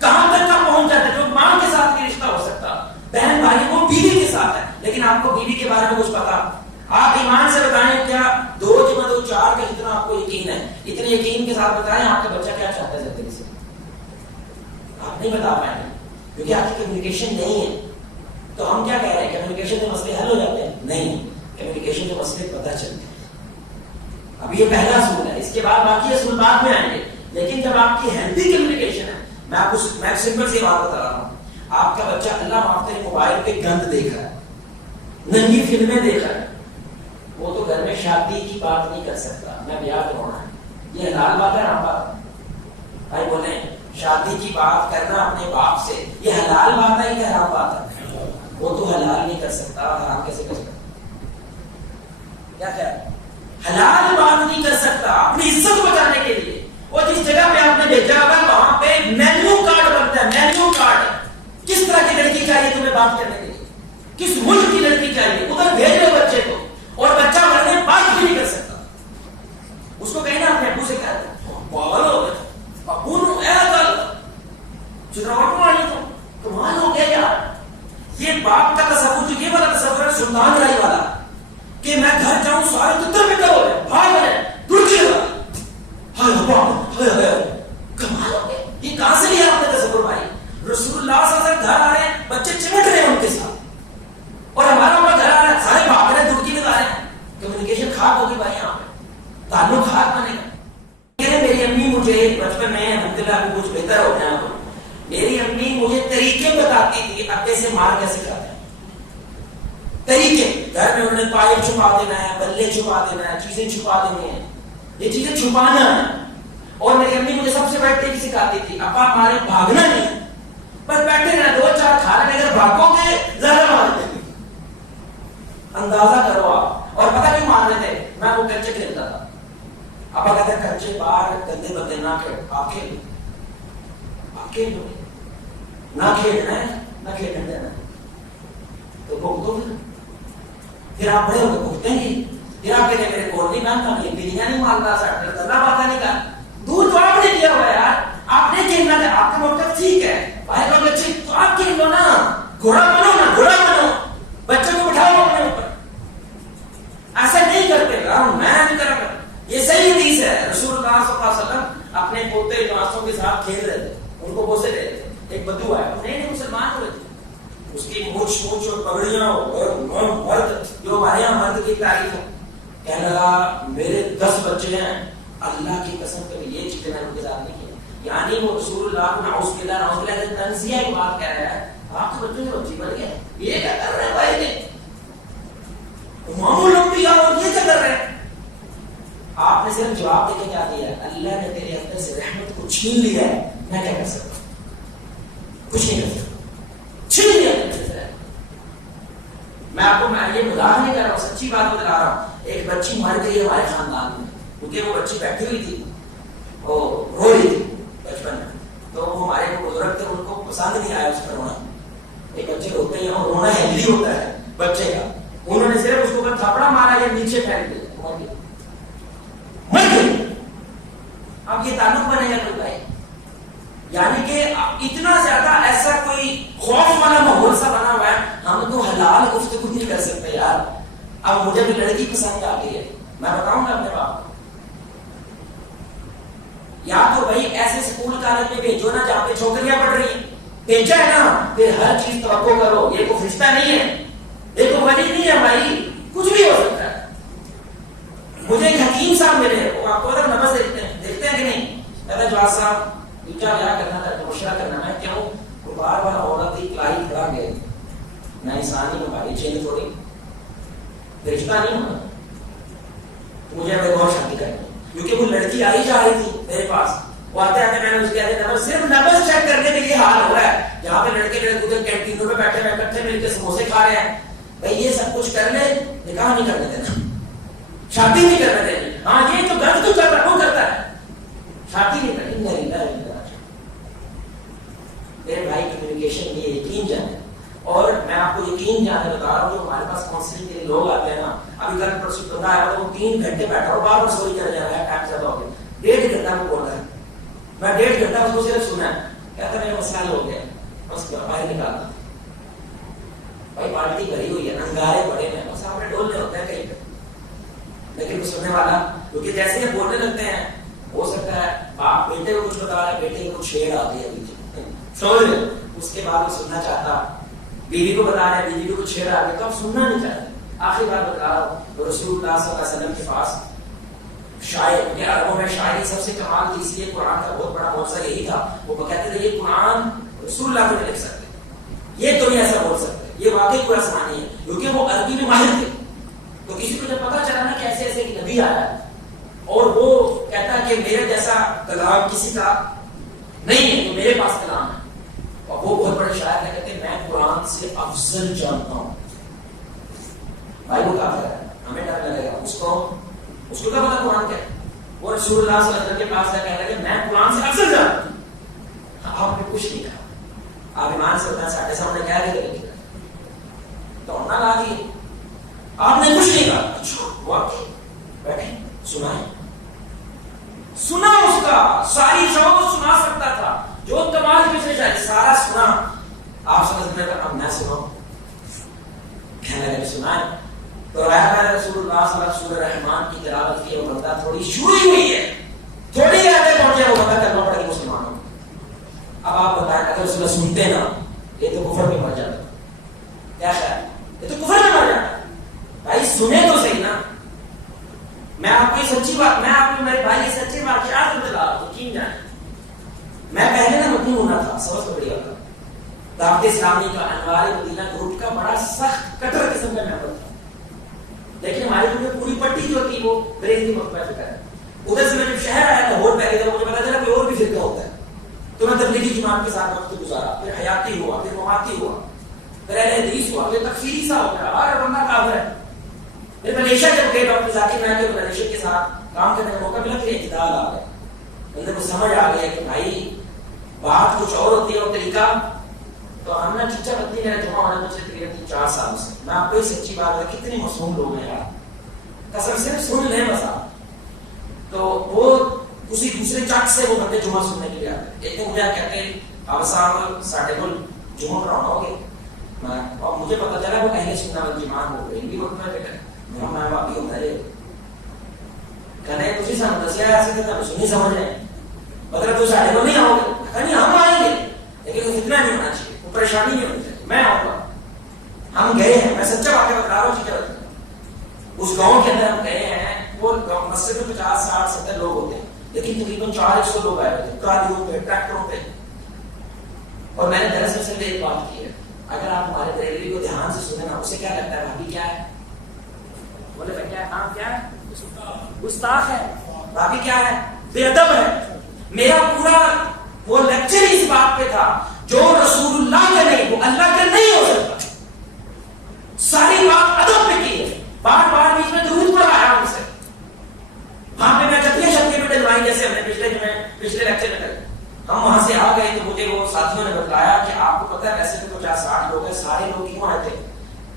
کہاں تک کا پہنچ جاتے. جو ماں کے ساتھ بھی رشتہ ہو سکتا, بہن بھائی وہ بیوی کے ساتھ ہے, لیکن آپ کو بیوی کے بارے میں کچھ پتا. آپ ایمان سے بتائیں, کیا 2 × 2 4 کا جتنا آپ کو یقین ہے, اتنے یقین کے ساتھ بتائیں آپ کا بچہ کیا چاہتا ہے زندگی سے. آپ نہیں بتا پائیں گے کیونکہ آپ کی کمیونیکیشن نہیں ہے. تو ہم کیا کہہ رہے ہیں, کمیونیکیشن سے مسئلے حل ہو جاتے ہیں؟ نہیں, کمیونیکیشن سے مسئلے پتہ چلتے ہیں. اب یہ پہلا اصول ہے, اس کے بعد باقی اصول بعد میں آئیں گے. لیکن جب آپ کی ہیلدی کمیونیکیشن ہے, میں آپ کو سمپل سی بات بتا رہا ہوں. آپ کا بچہ اللہ معاف کرے موبائل پہ گند دیکھ رہا ہے, ننگی فلمیں دیکھ رہا ہے, وہ تو گھر میں شادی کی بات نہیں کر سکتا, میں بیاہ کروانا ہے. یہ حلال بات ہے, آپ بات بھائی بولیں, شادی کی بات کرنا اپنے باپ سے یہ حلال بات ہے کہ حرام بات ہے؟ وہ تو حلال نہیں کر سکتا, حرام کیسے کر سکتا؟ کیا خیال؟ حلال بات نہیں کر سکتا اپنی عزت بچانے کے لیے. وہ جس جگہ پہ آپ نے بھیجا ہوگا وہاں پہ مینیو کارڈ بنتا ہے, مینیو کارڈ. کس طرح کی لڑکی چاہیے تمہیں بات کرنے کے لیے, کس ملک کی لڑکی چاہیے, ادھر بھیج رہے بچے کو, اور بچہ مرنے بات بھی نہیں کر سکتا. اس کو کہنا اپنے ابو سے کہہ دو, پاگل ہو گئے ابو نو کمال ہو گیا یار. یہ باپ کا تصور, جو یہ والا تصور ہے سلطان رائی والا, کہ میں گھر جاؤں سارے تتر پتر ہو رہے بھاگ رہے دڑکے لگا, کمال ہو گیا. یہ کہاں سے لیا آپ نے تصور بھائی؟ رسول اللہ صلی اللہ علیہ وسلم گھر آ رہے ہیں, بچے چمٹ رہے ہیں ان کے ساتھ, اور ہمارا اوپر گھر آ رہا ہے سارے بھاگ رہے ہیں دڑکی لگا رہے ہیں. کمیونیکیشن خراب ہوگی بھائی, یہاں پہ تعلق خراب بنے گا. میری امی مجھے بچپن میں الحمدللہ کچھ بہتر ہو گیا, میری امی مجھے طریقے بتاتی تھی اپنے سے مار کیسے کھاتے ہیں. طریقے, گھر میں انہوں نے پائپ چھپا دینا ہے, بلے چھپا دینا ہے, چیزیں چھپا دینی ہیں, یہ چیزیں چھپانا ہے. اور میری امی مجھے سب سے بڑی ٹرک سکھاتی تھی, ابا ہمارے بھاگنا نہیں, بس بیٹھے رہنا, 2-4 کھا رہے, اگر بھاگو گے زیادہ مار دیں گے. اندازہ کرو آپ. اور پتہ کیوں مار رہے تھے؟ میں وہ کنچے کھیلتا تھا. ابا کہتے ہیں کنچے باہر گندے بندے نہ کھیل, آپ کھیلو, آپ کھیلو, نہ کھیلنا ہے نہ کھیلنے دینا. تو بھوک دو پھر آپ بڑے ہو کے بھوکتے ہیں. پھر آپ کہتے ہیں میرے کول نہیں مانتا, یہ بلیاں نہیں مارتا, سیٹل کرنا پاتا نہیں کا. دور تو آپ نے دیا ہوا یار, آپ نے کھیلنا ہے, آپ کا موقف ٹھیک ہے بھائی بہت اچھی, تو آپ کھیل لو نا, گھوڑا بنو نا, گھوڑا بنو, بچے کو بٹھاؤ اپنے اوپر. ایسا نہیں کرتے میں نہیں کرا. یہ صحیح حدیث ہے, رسول اللہ صلی اللہ علیہ وسلم اپنے پوتے نواسوں کے ساتھ کھیل رہے تھے, ان کو بوسے رہے تھے. ایک بدو آیا, نئے مسلمان ہوئے تھے, اس کی مونچھ اور پگڑیاں مرد, جو ہمارے یہاں مرد کی تعریف ہے, کہنے لگا میرے 10 بچے ہیں, اللہ کی قسم کبھی یہ چیزیں میں ان کے ساتھ نہیں کی. یعنی وہ رسول اللہ کو نعوذ باللہ تنزیہ کی بات کہہ رہا ہے, آپ کے بچوں کے بچی بن گئے, یہ کیا کر رہے ہیں بھائی نے, امام الانبیاء اور یہ کیا کر رہے ہیں. آپ نے صرف جواب دے کے کیا دیا ہے, اللہ نے تیرے اندر سے رحمت کو چھین لیا ہے, میں کیا کر سکتا ہوں, کچھ نہیں کر سکتا, چھین لیا. میں آپ کو یہ مزاح نہیں کر رہا ہوں, سچی بات بتا رہا ہوں. ایک بچی مر گئی ہمارے خاندان میں, کیونکہ وہ بچی بیٹھی ہوئی تھی, وہ رو رہی تھی بچپن میں, تو وہ ہمارے بزرگ تھے, ان کو پسند نہیں آیا اس کا رونا. ایک بچے روتے ہیں, رونا ہیلدی ہوتا ہے بچے کا. انہوں نے صرف اس کو تھپڑا مارا یا نیچے پھینک دیا, تعلق بنے گا کوئی بھائی. یعنی کہ اتنا زیادہ ایسا کوئی خوف والا ماحول سا بنا ہوا ہے, ہم تو حلال گفتگو نہیں کر سکتے یار. اب مجھے بھی لڑکی پسند آ گئی ہے, میں بتاؤں گا اپنے باپ کو, یا تو بھائی ایسے اسکول کالج میں بھیجو نا جہاں پہ چھوکریاں پڑھ رہی ہیں, بھیجا ہے نا, پھر ہر چیز توقع کرو. یہ کوئی فرشتہ نہیں ہے, یہ کوئی ولی نہیں ہے بھائی, کچھ بھی ہو سکتا ہے. مجھے ایک حکیم صاحب ملے, وہ آپ کو نماز دیکھتے ہیں کہ نہیں, کہتا جواز صاحب دوسرا کیا کرنا تھا, مشورہ کرنا. میں کیوں, وہ بار بار عورت کی کلائی کھڑا گئے, میں انسان ہی ہوں بھائی, چینج تھوڑی, فرشتہ نہیں ہوں, مجھے ایک اور شادی کرنی. کیونکہ وہ لڑکی آئی جا رہی تھی میرے پاس, وہ آتے آتے میں نے اس کے آتے صرف نبض چیک کرنے میں یہ حال ہو رہا ہے. جہاں پہ لڑکے ادھر کینٹینوں میں بیٹھے ہوئے اکٹھے مل کے سموسے کھا رہے ہیں, بھائی یہ سب کچھ کر لے, نکاح نہیں کرنے دینا, شادی نہیں کرنے دینی. ہاں یہ تو غلط تو کر رہا وہ کرتا ہے, شادی نہیں کرنی. میرے بھائی کمیونیکیشن یہ یقین جانے, اور میں آپ کو یقین جانے بتا رہا ہوں, جو ہمارے پاس کاؤنسلنگ کے لیے لوگ آتے ہیں نا, ابھی کل پرسوں بندہ آیا تو وہ 3 گھنٹے بیٹھا اور بار بار سوری کر جا رہا ہے, ٹائم زیادہ ہو گیا, 1.5 گھنٹہ وہ بول رہا ہے, میں 1.5 گھنٹہ اس کو صرف سنا ہے, کہتا میرا مسئلہ ہو گیا, بس باہر نکالتا. بھائی پارٹی بھری ہوئی ہے, انگارے پڑے ہیں, بس آپ نے ڈولنے ہوتے ہیں کہیں پہ, لیکن وہ سننے والا, کیونکہ جیسے ہی بولنے لگتے ہیں, ہو سکتا ہے باپ بیٹے کو کچھ بتا رہا ہے, بیٹے کو کچھ چھیڑ آتی ہے سمجھ لے, اس کے بعد وہ سننا چاہتا, بیوی کو بتا رہا ہے, بیوی کو کچھ چھیڑ آ گیا تو آپ سننا نہیں چاہتے. آخری بات بتا رہا ہوں, رسول اللہ صلی اللہ علیہ وسلم کے پاس شاعر, یہ عربوں میں شاعری سب سے کمال تھی, اس لیے قرآن کا بہت بڑا موضوع یہی تھا. وہ کہتے تھے یہ قرآن رسول اللہ کو نہیں لکھ سکتے, یہ تو نہیں ایسا بول سکتے, یہ واقعی کوئی آسمانی ہے, کیونکہ وہ عربی میں ماہر تھے. تو کسی کو جب پتا چلا نا کہ ایسے ایسے ایک نبی آیا ہے, اور وہ کہتا ہے کہ میرے جیسا کلام کسی کا نہیں ہے, تو میرے پاس کلام ہے. اور وہ بہت بڑے شاعر ہے, کہتے ہیں میں قرآن سے افضل جانتا ہوں. بھائی وہ کافر ہے, ہمیں ڈر لگے گا, اس کو کیا پتا قرآن کیا ہے. وہ رسول اللہ صلی اللہ علیہ وسلم کے پاس کہہ رہا ہے کہ میں قرآن سے افضل جانتا ہوں. آپ نے کچھ نہیں کہا, آپ ایمان سے بتائیں ساڑھے سامنے کیا ہے, دوڑنا لا دیے, آپ نے کچھ نہیں کہا. اچھا واقعی بیٹھے سنائیں, سنا اس کا ساری شعور سنا سکتا تھا, جو کمال کی سے شاید سارا سنا. آپ سمجھنے کا اب میں سناؤں, کہنے لگے سنائیں. تو رسول اللہ صلی اللہ علیہ وسلم رحمان کی تلاوت کی, وہ بندہ تھوڑی شروع ہوئی ہے, تھوڑی آگے پہنچے, وہ بندہ کرنا پڑے گا مسلمانوں. اب آپ بتائیں اگر اس میں سنتے نا, یہ تو کفر میں مر جاتا. کیا خیال, یہ تو کفر میں مر جاتا. بھائی سنے تو صحیح نا. میں آپ کو یہ سچی بات, میں آپ کو میرے بھائی یہ سچی واقعات بتا رہا ہوں, یقین جائیں. میں پہلے نا مدنی ہونا تھا, سبز کو بڑھیا تھا, دعوت اسلامی کا انوار مدینہ گروپ کا بڑا سخت کٹر قسم کا ممبر تھا. لیکن ہماری جو پوری پٹی جو تھی وہ بریلوی مکتبہ فکر ہے. ادھر سے میں جب شہر آیا لاہور پہلے جب مجھے پتا چلا کوئی اور بھی فرقہ ہوتا ہے, تو میں تبلیغی جماعت کے ساتھ وقت گزارا, پھر حیاتی ہوا, پھر مماتی ہوا, پھر اہل حدیث ہوا, پھر تکفیری سا ہو گیا, اور بندہ کافر ہے. پھر ملیشیا جب گئے ڈاکٹر ذاکر نائک کے ملیشیا کے ساتھ کام کرنے کا موقع ملا, پھر اعتدال آ گیا, اندر کو سمجھ آ گیا کہ بھائی بات کچھ اور ہوتی ہے اور طریقہ. تو ہم نے چچا بدلی میرا جمع ہونے مجھے تقریباً 4 سال سے. میں آپ کو یہ سچی بات ہے, کتنے معصوم لوگ ہیں یار, قسم سے سن لیں بس آپ. تو وہ کسی دوسرے چک سے وہ بندے جمعہ سننے کے لیے آتے. ایک دن مجھے کہتے ہیں آپ صاحب ساڑھے کو جمعہ پڑھانا ہوگے, اور مجھے پتا چلا وہ اہل سنت والجماعت ہو گئی بھی وقت میں بیٹھے میں باقی ہوں میرے کہنے تجھے سمجھ دسیا ایسے تو سنی سمجھ رہے ہیں, مطلب تو ساڑھے کو نہیں آؤ گے, نہیں ہم آئیں گے, لیکن وہ اتنا نہیں ہونا چاہیے, وہ پریشانی نہیں ہونی چاہیے, میں آؤں گا. ہم گئے ہیں, میں سچا واقعہ بتا رہا ہوں, چیزیں اس گاؤں کے اندر ہم گئے ہیں, وہ مسجد میں 50 60 70 لوگ ہوتے ہیں, لیکن تقریباً 400 لوگ آئے ہوتے ہیں, ٹرالیوں پہ, ٹریکٹروں پہ. اور میں نے دراصل سے ایک بات کی ہے, اگر آپ ہمارے بریلوی کو دھیان سے سنیں نا, اسے کیا لگتا ہے بھابھی کیا ہے, بولے بھائی کیا کام کیا ہے, گستاخ ہے, بھابھی کیا ہے, بے ادب ہے. میرا پورا وہ لیکچر اس بات پہ تھا, جو رسول اللہ کا نہیں وہ اللہ کا نہیں ہو سکتا. ساری بات ادب پہ کی ہے, بار بار بیچ میں درود پڑھایا ہم سے. وہاں پہ میں چپلیاں شپلیاں پہ ڈلوائی, جیسے ہم نے پچھلے لیکچر میں کرے. ہم وہاں سے آ گئے تو مجھے وہ ساتھیوں نے بتایا کہ آپ کو پتا ہے ویسے تو 50 60 لوگ ہیں, سارے لوگ کیوں آئے تھے.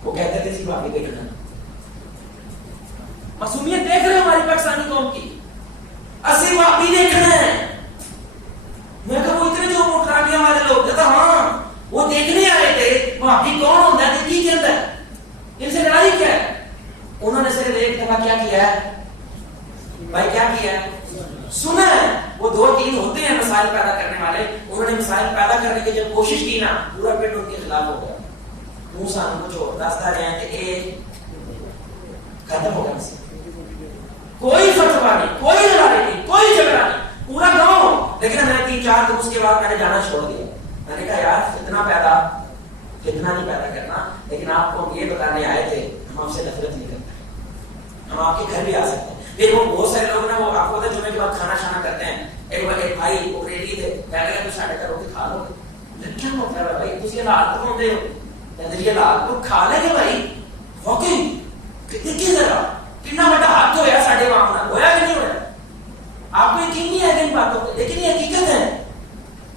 وہ کہتے تھے صرف آپ ہی دیکھنا, معصومیت دیکھ رہے ہماری پاکستانی قوم کی, اصل آپ ہی دیکھنا ہے. میں کہا وہ اتنے جو موٹرانیاں والے لوگ، کہتا ہاں وہ دیکھنے آئے تھے بھابی کون ہوتا ہے، دیکھی کے اندر ان سے لڑائی کیا ہے. انہوں نے صرف ایک دفعہ کیا کیا ہے بھائی، کیا کیا ہے، سنا ہے. وہ دو تین ہوتے ہیں مسائل پیدا کرنے والے، انہوں نے مسائل پیدا کرنے کی جب کوشش کی نا، پورا پیٹ ان کے خلاف ہو گیا. موسیٰ نے کچھ اور دستا رہے ہیں کہ ایک ختم ہو گیا، کوئی فتوا نہیں، کوئی لڑائی نہیں، کوئی جھگڑا نہیں، پورا گاؤں. لیکن میں 3-4 دن اس کے بعد میں نے جانا چھوڑ دیا. میں نے کہا یار فتنہ نہیں پیدا کرنا، لیکن آپ کو ہم یہ بتانے آئے تھے ہم آپ سے نفرت نہیں کرتے، ہم آپ کے گھر بھی آ سکتے ہیں. لیکن وہ بہت سارے لوگ نا، وہ آپ کو جمعے کے بعد کھانا شانا کرتے ہیں. ایک بار ایک بھائی وہ ریڈی تھے، کہہ رہے ہیں تو ساڑھے کرو کے کھا لو. کیا مطلب ہے بھائی، تجھے لال تو ہوتے ہو نظریہ لال تو کھا لیں گے بھائی. واقعی دیکھیے ذرا کتنا بڑا ہاتھ ہوا ساڑھے وہاں ہوا کہ نہیں ہوا. آپ کو یقین نہیں ہے ان باتوں پہ، لیکن یہ حقیقت ہے.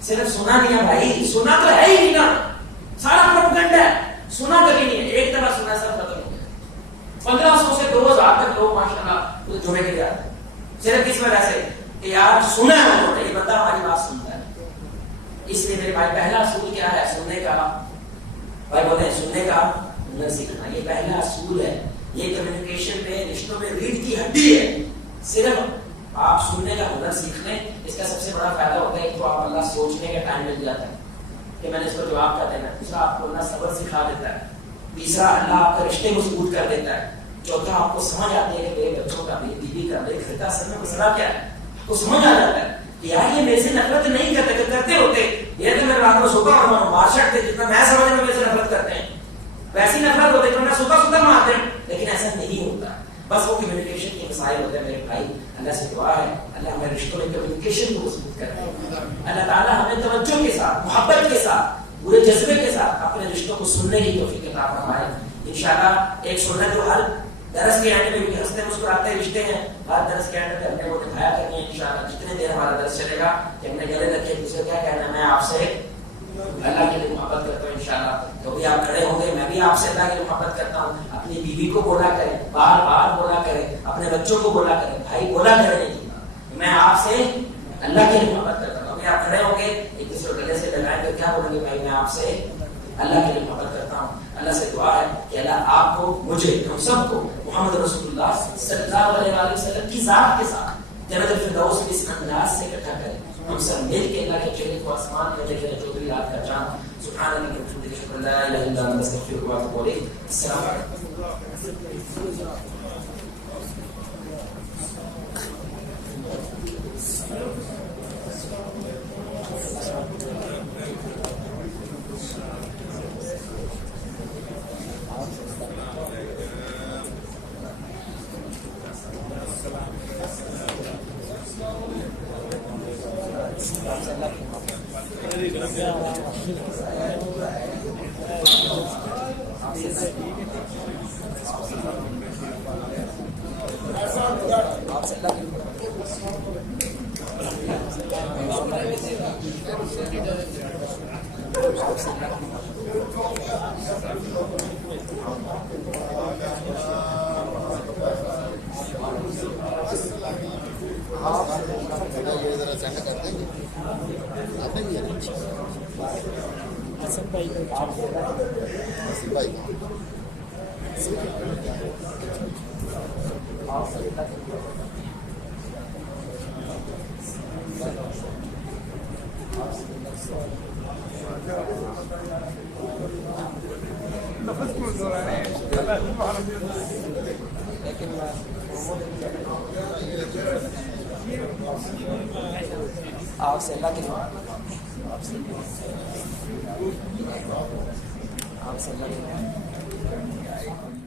صرف سنا نہیں ہے بھائی، سنا تو ہے ہی نہیں نا، سارا پروپیگنڈا ہے. سنا کبھی نہیں ہے، ایک طرح سنا سب ختم ہو گیا. 1500 سے 2000 تک لوگ ماشاءاللہ جمعے کے لیے آتے ہیں، صرف اس وجہ سے کہ یار سنا ہے انہوں نے، یہ بندہ ہماری بات سنتا ہے. اس لیے میرے بھائی پہلا اصول کیا ہے سننے کا، بھائی بولتے ہیں سننے کا ہنر سیکھنا. یہ پہلا اصول ہے، یہ کمیونیکیشن میں رشتوں میں ریڑھ کی ہڈی ہے. صرف آپ سننے کا ہنر سیکھ لیں، اس کا سب سے بڑا فائدہ ہوتا ہے کہ تو آپ اللہ سوچنے کا ٹائم مل جاتا ہے کہ میں نے اس کو جواب کیا دینا. دوسرا آپ کو اللہ صبر سکھا دیتا ہے. تیسرا اللہ آپ کا رشتے مضبوط کر دیتا ہے. چوتھا آپ کو سمجھ آتی ہے کہ میرے بچوں کا، میری بیوی کا، میرے گھر کا اصل میں مسئلہ کیا ہے. آپ کو سمجھ آ جاتا ہے کہ یار یہ میرے سے نفرت نہیں کرتے ہوتے، یہ تو میں رات کو سوتا ہوں مار چھٹتے، جتنا میں سمجھ میں میرے سے نفرت کرتے ہیں ویسی نفرت ہوتے تو میں سوتا مارتے ہیں. لیکن ایسا نہیں ہوتا، بس وہ کمیونیکیشن کے مسائل ہوتے ہیں. میرے بھائی اللہ سے دعا ہے اللہ ہمیں رشتوں میں کمیونیکیشن کو مضبوط کرے. اللہ تعالیٰ ہمیں توجہ کے ساتھ، محبت کے ساتھ، پورے جذبے کے ساتھ اپنے رشتوں کو سننے کی توفیق عطا فرمائے. انشاءاللہ ایک سنت جو ہر درس کے اینڈ میں بھی ہنستے مسکراتے رشتے ہیں، ہر درس کے اینڈ میں اپنے کو دکھایا کرنی ہے. انشاءاللہ جتنے دیر ہمارا درس چلے گا کہ ہم نے گلے رکھے دوسرے کیا کہنا ہے، میں آپ سے اللہ کے لیے محبت کرتا ہوں. انشاءاللہ کبھی آپ کھڑے ہوں گے، میں بھی آپ سے اللہ کے لیے محبت کرتا ہوں. اپنی بیوی کو بولا کریں، بار بار بولا کریں، اپنے بچوں کو بولا کریں، بھائی بولا کریں میں آپ سے اللہ کے لیے محبت کرتا ہوں. ابھی آپ کھڑے ہوں گے ایک دوسرے گلے سے لگائیں گے، کیا بولیں گے، بھائی میں آپ سے اللہ کے لیے محبت کرتا ہوں. اللہ سے دعا ہے کہ اللہ آپ کو، مجھے، ہم سب کو محمد رسول اللہ صلی اللہ علیہ وسلم کی ذات کے ساتھ جنت الفردوس کے اس انداز سے اکٹھا کرے. ہم سب مل کے اللہ کے چہرے کو آسمان میں دیکھیں. چودھری رات کا چاند. سبحان اللہ الحمد للہ لا الہ الا انت استغفرک واتوب الیک. السلام علیکم. آپ سے اللہ کے آپ سے اللہ کے